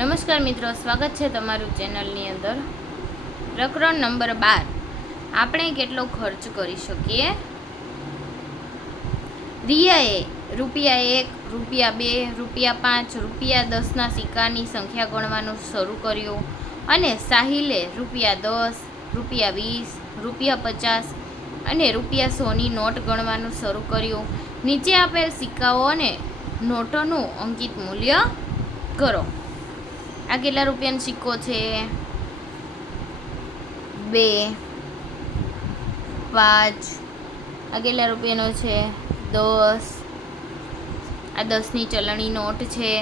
નમસ્કાર મિત્રો, સ્વાગત છે તમારું ચેનલની અંદર। પ્રકરણ નંબર 12, આપણે કેટલો ખર્ચ કરી શકીએ। રિયાએ ₹1, ₹2, ₹5, ₹10ના સિક્કાની સંખ્યા ગણવાનું શરૂ કર્યું અને સાહિલે ₹10, ₹20, ₹50 અને ₹100ની નોટ ગણવાનું શરૂ કર્યું। નીચે આપેલ સિક્કાઓ અને નોટોનું અંકિત મૂલ્ય કરો। આ કેટલા રૂપિયાનો સિક્કો છે? 2, 5। આ કેટલા રૂપિયાનો છે? 10। આ 10ની ચલણી નોટ છે।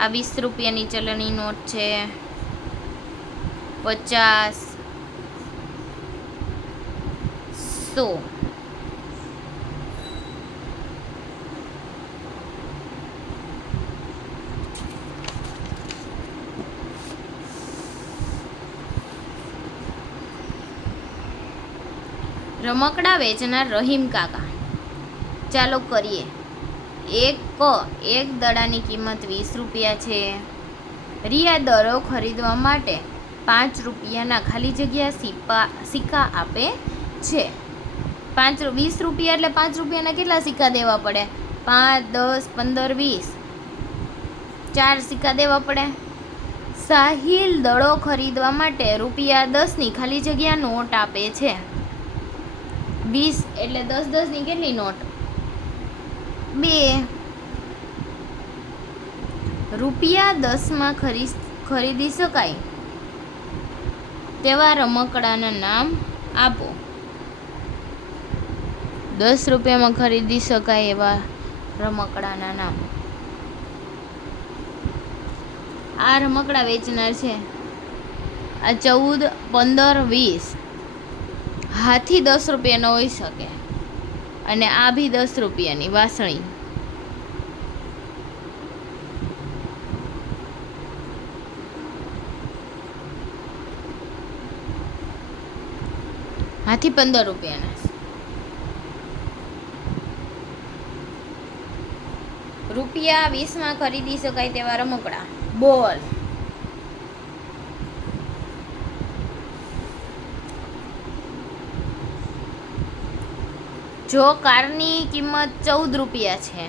આ 20 રૂપિયાની ચલણી નોટ છે। 50, 100। રમકડા વેચનાર રહીમ કાકા। ચાલો કરીએ। એક દડાની કિંમત 20 રૂપિયા છે। રિયા દડો ખરીદવા માટે 5 રૂપિયાના ખાલી જગ્યા સિક્કા આપે છે। 20 રૂપિયા એટલે 5 રૂપિયાના કેટલા સિક્કા દેવા પડે? 5, 10, 15, 20, 4 સિક્કા દેવા પડે। સાહિલ દડો ખરીદવા માટે ₹10ની ખાલી જગ્યા નોટ આપે છે। 20 એટલે 10ની કેટલી નોટ? 2। ₹10માં ખરીદી શકાય તેવા રમકડાના નામ આપો। 10 રૂપિયામાં ખરીદી શકાય એવા રમકડાના નામ। આ રમકડા વેચનાર છે। આ 14, 15, 20। હાથી 10 રૂપિયાનો હોઈ શકે અને આ બી 10 રૂપિયાની વાસણી। હાથી 15 રૂપિયાના। ₹20માં ખરીદી શકાય તેવા રમકડા। બોલ। જો કારની કિંમત 14 રૂપિયા છે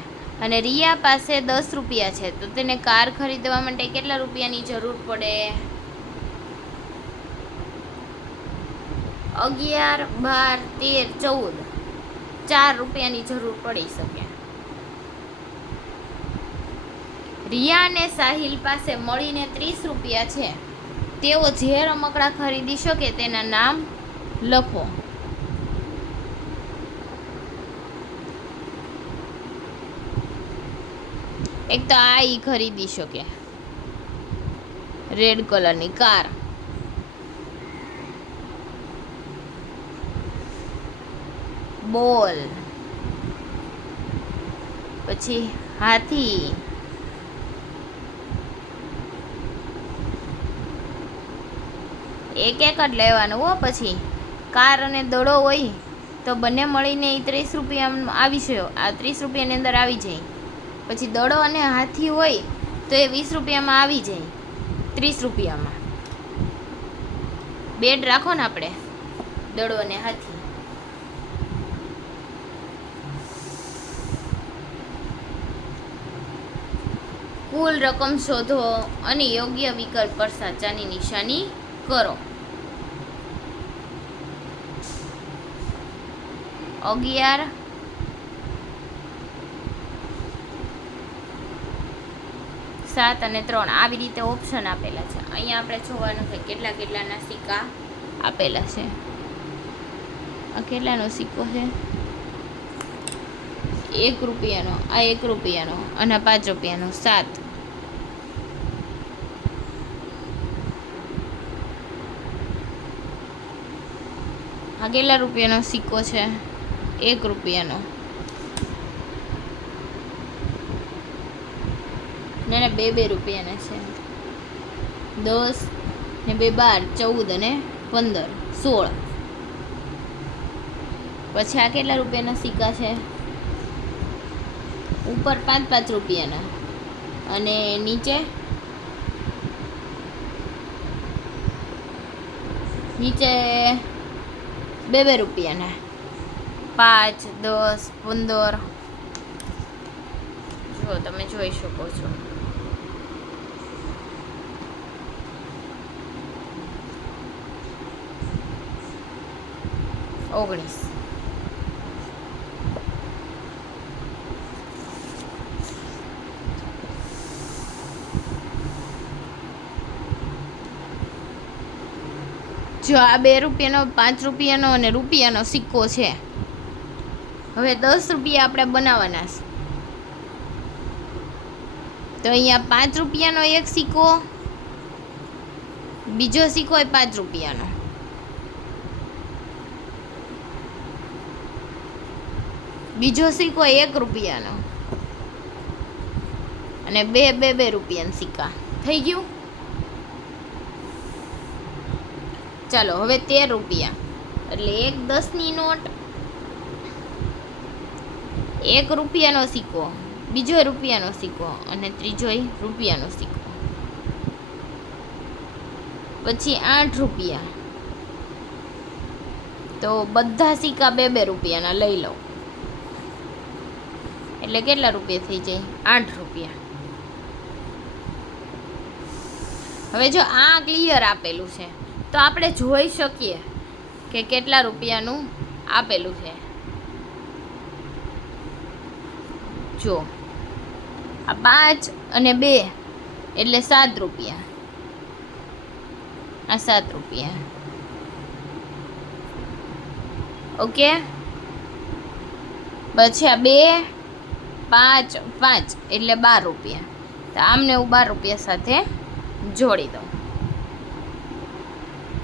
અને રિયા પાસે 10 રૂપિયા છે તો તેને કાર ખરીદવા માટે કેટલા રૂપિયાની જરૂર પડે? 11, 12, 13, 14। 4 રૂપિયાની જરૂર પડી શકે। રિયા અને સાહિલ પાસે મળીને 30 રૂપિયા છે। તેઓ જે રમકડા ખરીદી શકે તેના નામ લખો। એક તો આ ખરીદી શકે, રેડ કલરની કાર। બોલ, પછી હાથી, એક જ લેવાનું હો। પછી કાર અને દડો હોય તો બંને મળીને 30 રૂપિયા આવી છે। આ 30 રૂપિયાની અંદર આવી જાય। પછી દડો અને હાથી હોય તો એ 20 રૂપિયામાં આવી જાય। 30 રૂપિયામાં બેડ રાખો ને આપણે, દડો અને હાથી। કુલ રકમ શોધો અને યોગ્ય વિકલ્પ પર સાચાની નિશાની કરો। 11, 7 અને 3 આવી રીતે ઓપ્શન આપેલા છે। અહીંયા આપણે જોવાનું છે કેટલા કેટલાના સિક્કા આપેલા છે। આ કેટલાનો સિક્કો છે? 1 રૂપિયાનો, આ 1 રૂપિયાનો અને 5 રૂપિયાનો, 7। આ કેટલા રૂપિયાનો સિક્કો છે? 1 રૂપિયાનો ને 2 રૂપિયાના છે। 10 ને 2, 12, 14 અને 15, 16। પછી આ કેટલા રૂપિયાના સિક્કા છે? ઉપર 5 રૂપિયાના અને નીચે નીચે 2 રૂપિયાના 5, 10, 15 જો તમે જોઈ શકો છો. ઓગણીસ. જો આ 2 રૂપિયાનો, 5 રૂપિયાનો અને રૂપિયાનો સિક્કો છે. હવે 10 રૂપિયા આપણે બનાવવાના છે. તો અહીંયા 5 રૂપિયાનો એક સિક્કો, બીજો સિક્કો એ 5 રૂપિયાનો, બીજો સિક્કો 1 રૂપિયાનો અને 2 રૂપિયાના સિક્કા થઈ ગયું. ચાલો હવે 13 રૂપિયા એટલે એક 10ની નોટ, 1 રૂપિયાનો સિક્કો, બીજો રૂપિયાનો સિક્કો અને ત્રીજો રૂપિયાનો સિક્કો. પછી 8 રૂપિયા. તો બધા સિક્કા 2 રૂપિયાના લઈ લો એટલે કેટલા રૂપિયા થઈ જાય? 8 રૂપિયા. હવે જો આ ક્લિયર આપેલું છે તો આપણે જોઈ શકીએ કે કેટલા રૂપિયાનું આપેલું છે. જો આ 5 અને 2 એટલે 7 રૂપિયા. આ 7 રૂપિયા. ઓકે. પછી આ 2, 5, 5 એટલે 12 રૂપિયા. તો આમને હું 12 રૂપિયા સાથે જોડી દઉં.